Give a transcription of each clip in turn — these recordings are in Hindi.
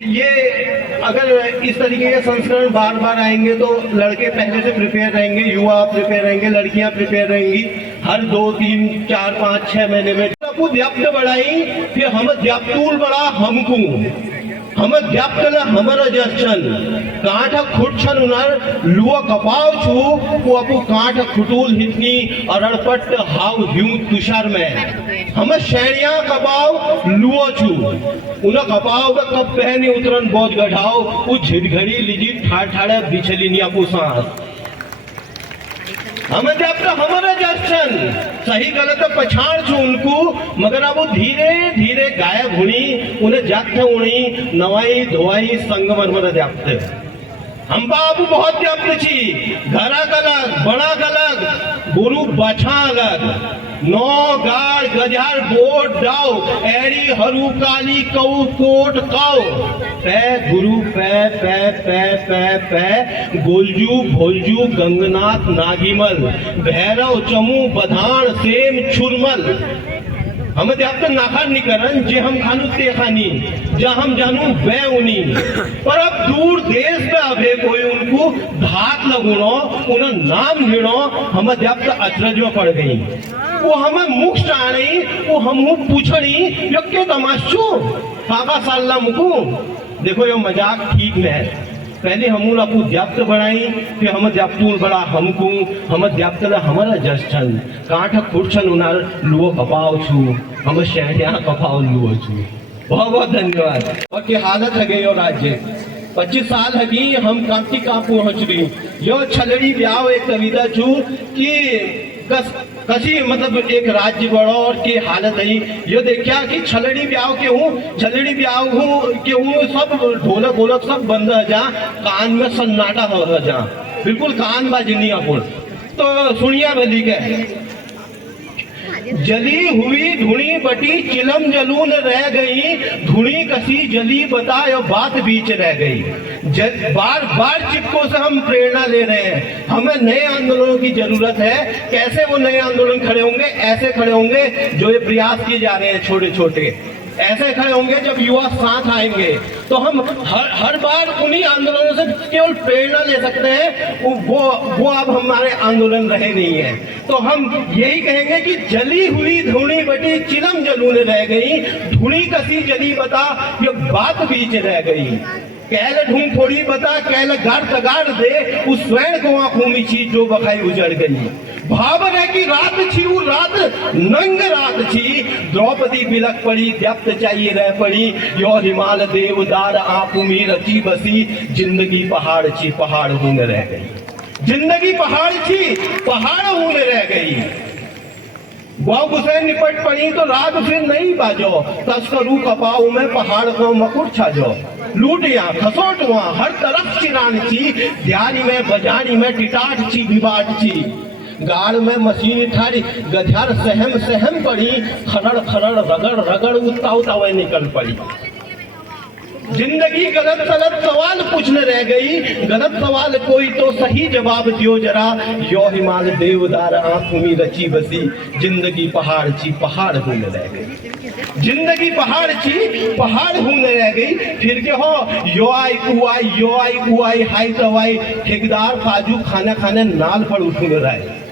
ये अगर इस तरीके के संस्करण बार बार आएंगे तो लड़के पहले से प्रिपेयर रहेंगे, युवा प्रिपेयर रहेंगे, लड़कियां प्रिपेयर रहेंगी। हर 2, 3, 4, 5, 6 महीने में आपको व्याप्त बढ़ाई, फिर हम व्याप्तूल बढ़ा हमको हम व्याप्त हमर जर्चन कांठ खुटछन उनर लुआ कपाव छु वो अपू कांठ खुटूल हितनी अरड़पट हाव ह्यू तुषार में हम शैणिया कपाव लुओ छु उन कपाव का कब पहनी उतरन बोझ गढ़ाओ वो झिड़घड़ी लीजी ठाड़ ठाड़े बिछली नहीं अपू सांस हम व्याप्त हमारा दर्शन सही गलत पछाड़ छू उनको मगर अब धीरे धीरे गायब हुई उन्हें जात उड़ी नवाई धोवाई संगमरमर व्याप्त हम बाबू बहुत व्याप्त छी घरा गलग बड़ा गलग गुरु बछा अलग नौ गाड़ गजार बोट डाओ एड़ी हरू काली कऊ कोट काओ पै गुरु पै पै पै पै पै गोलजू भोलजू गंगनाथ नागीमल भैरव चमू बधान सेम छुरमल हम व्याप्त नाखार निकरन जे हम खानू ते खानी जा हम जानू वे उनी पर अब दूर देश में अभे कोई उनको धाक लगुनो उन नाम हिड़ो हम व्याप्त अचरजो पड़ गई वो हमें मुख चाणी वो हम पूछनी यो के तमाशू काका साल्ला मुकू देखो यो मजाक ठीक नहीं है। पहले हम आपको व्याप्त बढ़ाई फिर हम व्याप्तूल बड़ा हमको हम व्याप्त हमारा जस्टन कांठ खुर्चन उनार लुओ कपाव छू हम शहरिया कपाव लुओ छू। बहुत बहुत धन्यवाद। और की हालत है यो राज्य 25 साल हगी हम कांटी का पहुंच रही यो छलड़ी ब्याह एक कविता छू कि कसी मतलब एक राज्य बड़ो और की हालत है यो देखा कि छलड़ी ब्याह के हूँ छलड़ी ब्याह हूँ के हूँ सब ढोलक वोलक सब बंद है जा कान में सन्नाटा हो जा बिल्कुल कान बाजनी अपुर तो सुनिया भली के जली हुई धुनी बटी चिलम जलून रह गई धुनी कसी जली बताओ बात बीच रह गई। बार बार चिपको से हम प्रेरणा ले रहे हैं हमें नए आंदोलनों की जरूरत है। कैसे वो नए आंदोलन खड़े होंगे? ऐसे खड़े होंगे जो ये प्रयास किए जा रहे हैं छोटे छोटे ऐसे खड़े होंगे जब युवा साथ आएंगे तो हम हर बार उन्हीं आंदोलनों से केवल प्रेरणा ले सकते हैं। वो अब हमारे आंदोलन रहे नहीं है तो हम यही कहेंगे कि जली हुई धुनी बटी चिलम जलून रह गई धुनी कसी जली बता ये बात बीच रह गई कैल ढूंढ थोड़ी बता कैल गाड़ तगाड़ दे उस स्वयं को आंखों में चीज जो बखाई उजड़ गई भावन है कि रात छी वो रात नंग रात छी द्रौपदी बिलक पड़ी व्याप्त चाहिए रह पड़ी यो हिमाल देवदार आपू में रची बसी जिंदगी पहाड़ छी पहाड़ हूं रह गई जिंदगी पहाड़ छी पहाड़ हूं रह गई। वाव हुसैन निपट पड़ी तो राग फिर नहीं बाजो तस्करू कपाऊ में पहाड़ को मकुट छाजो लूटिया खसोटुआ हर तरफ चिरान छी ध्यानी में बजानी में टिटाट छी विबाट छी गाड़ में मशीन ठाड़ी गधार सहम सहम पड़ी खरड़ खरड़ रगड़ रगड़ उता उता निकल पड़ी। जिंदगी गलत गलत सवाल पूछने रह गई गलत सवाल कोई तो सही जवाब दियो जरा यो हिमाल देवदार आंखों में रची बसी जिंदगी पहाड़ छी पहाड़ होने रह गई जिंदगी पहाड़ छी पहाड़ होने रह गई। फिर के हो यो आई कुआई हाई तवाई ठेकेदार काजू खाना खाने नाल पर उठने रहे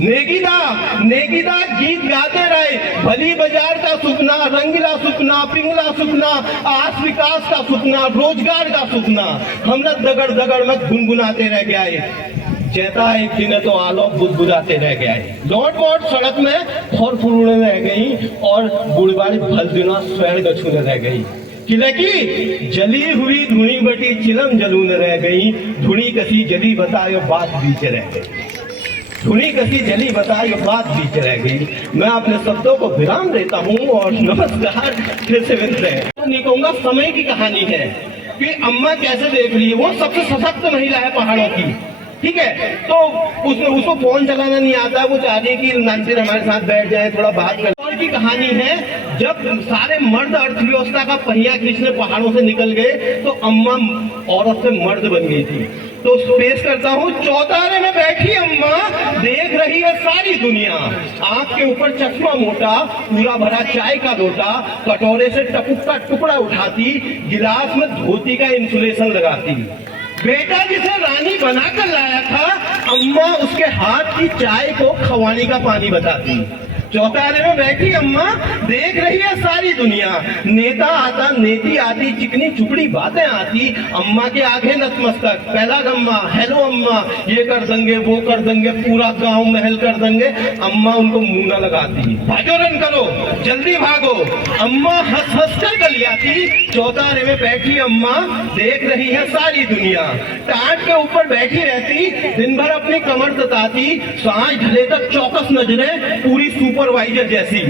नेगीदा गीत गाते रहे भली बाजार का सुपना रंगीला सुपना पिंगला सुपना आस विकास का सुपना रोजगार का सुपना हम दगड़ दगड़ में गुनगुनाते रह गए चेता एक दिन तो आलोक बुदबुदाते रह गए लौट मोट सड़क में फोर फुरुने रह गई और बुढ़बाड़ी भल दिनों स्वयं गछुने रह गई कि जली हुई धुनी बटी चिलम जलून रह गई धुनी कसी जली बतायो बात बीच रह गई धुनी कसी जली बताई बात बीच रह गई। मैं अपने शब्दों को विराम देता हूँ और नमस्कार फिर से मिलते हैं। तो नहीं कहूँगा समय की कहानी है कि अम्मा कैसे देख रही है वो सबसे सशक्त महिला है पहाड़ों की ठीक है तो उसको फोन चलाना नहीं आता वो चाह रही कि नानसिर हमारे साथ बैठ जाए थोड़ा बात करें। और की कहानी है जब सारे मर्द अर्थव्यवस्था का पहिया खींचने पहाड़ों से निकल गए तो अम्मा औरत से मर्द बन गई थी तो पेश करता हूँ। चौतारे में बैठी अम्मा देख रही है सारी दुनिया, आंख के ऊपर चश्मा मोटा, पूरा भरा चाय का लोटा, कटोरे से टपुक का टुकड़ा उठाती, गिलास में धोती का इंसुलेशन लगाती। बेटा जिसे रानी बनाकर लाया था, अम्मा उसके हाथ की चाय को खवानी का पानी बताती। चौतारे में बैठी अम्मा देख रही है सारी दुनिया, नेता आता नेती आती, चिकनी चुपड़ी बातें आती, अम्मा के आगे नतमस्तक, पहला अम्मा, हेलो अम्मा, ये कर देंगे वो कर देंगे, पूरा गांव महल कर देंगे। अम्मा उनको मुंह न लगाती, भागो रन करो जल्दी भागो। अम्मा हंस हंस कर गलियाती। चौतारे में बैठी अम्मा देख रही है सारी दुनिया, टाट के ऊपर बैठी रहती, दिन भर अपनी कमर तताती, सांझ ढले तक चौकस नजरें, पूरी सुपरवाइजर जैसी।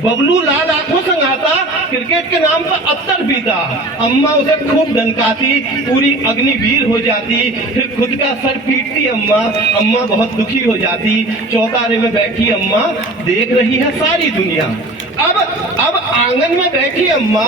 बबलू लाल आंखों से नहाता, क्रिकेट के नाम पर अत्तर पीता, अम्मा उसे खूब दनकाती, पूरी अग्निवीर हो जाती, फिर खुद का सर पीटती अम्मा। अम्मा बहुत दुखी हो जाती। चौतारे में बैठी अम्मा देख रही है सारी दुनिया। अब आंगन में बैठी अम्मा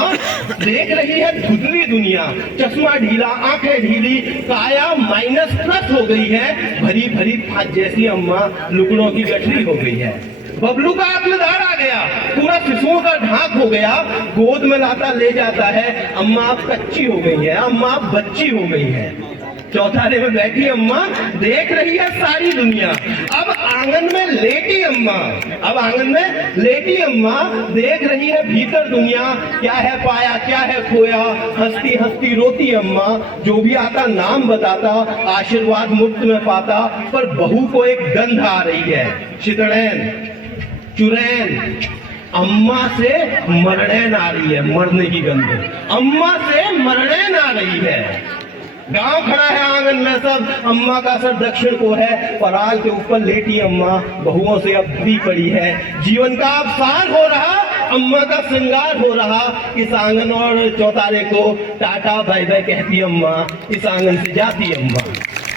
देख रही है धुंधली दुनिया, चश्मा ढीला, आंखें ढीली, काया -+ हो गई है, भरी भरी फांच जैसी अम्मा लुकड़ों की गठरी हो गई है। बबलू का अक्लदार आ गया, पूरा शिशुओं का ढाक हो गया, गोद में लाता ले जाता है। अम्मा आप कच्ची हो गई है, अम्मा आप बच्ची हो गई है। चौतारे में बैठी अम्मा देख रही है सारी दुनिया। अब आंगन में लेटी अम्मा देख रही है भीतर दुनिया, क्या है पाया क्या है खोया, हंसती हंसती रोती अम्मा। जो भी आता नाम बताता, आशीर्वाद मुफ्त में पाता, पर बहू को एक गंध आ रही है, चितड़ैन चुड़ैन। अम्मा से मरड़ैन आ रही है, मरने की गंध, अम्मा से मरड़ैन आ रही है। गांव खड़ा है आंगन में सब, अम्मा का सर दक्षिण को है, पराल के ऊपर लेटी अम्मा बहुओं से अब भरी पड़ी है। जीवन का अवसान हो रहा, अम्मा का श्रृंगार हो रहा, इस आंगन और चौतारे को टाटा बाय बाय कहती अम्मा, इस आंगन से जाती अम्मा।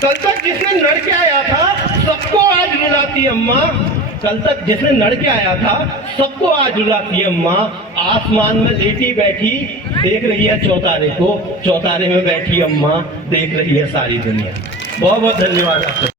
कल तक जिसने नड़ के आया था, सबको आज रुलाती अम्मा। कल तक जिसने नड़ के आया था, सबको आज रुलाती अम्मा। आसमान में लेटी बैठी देख रही है चौतारे को, चौतारे में बैठी अम्मा देख रही है सारी दुनिया। बहुत बहुत धन्यवाद आपका।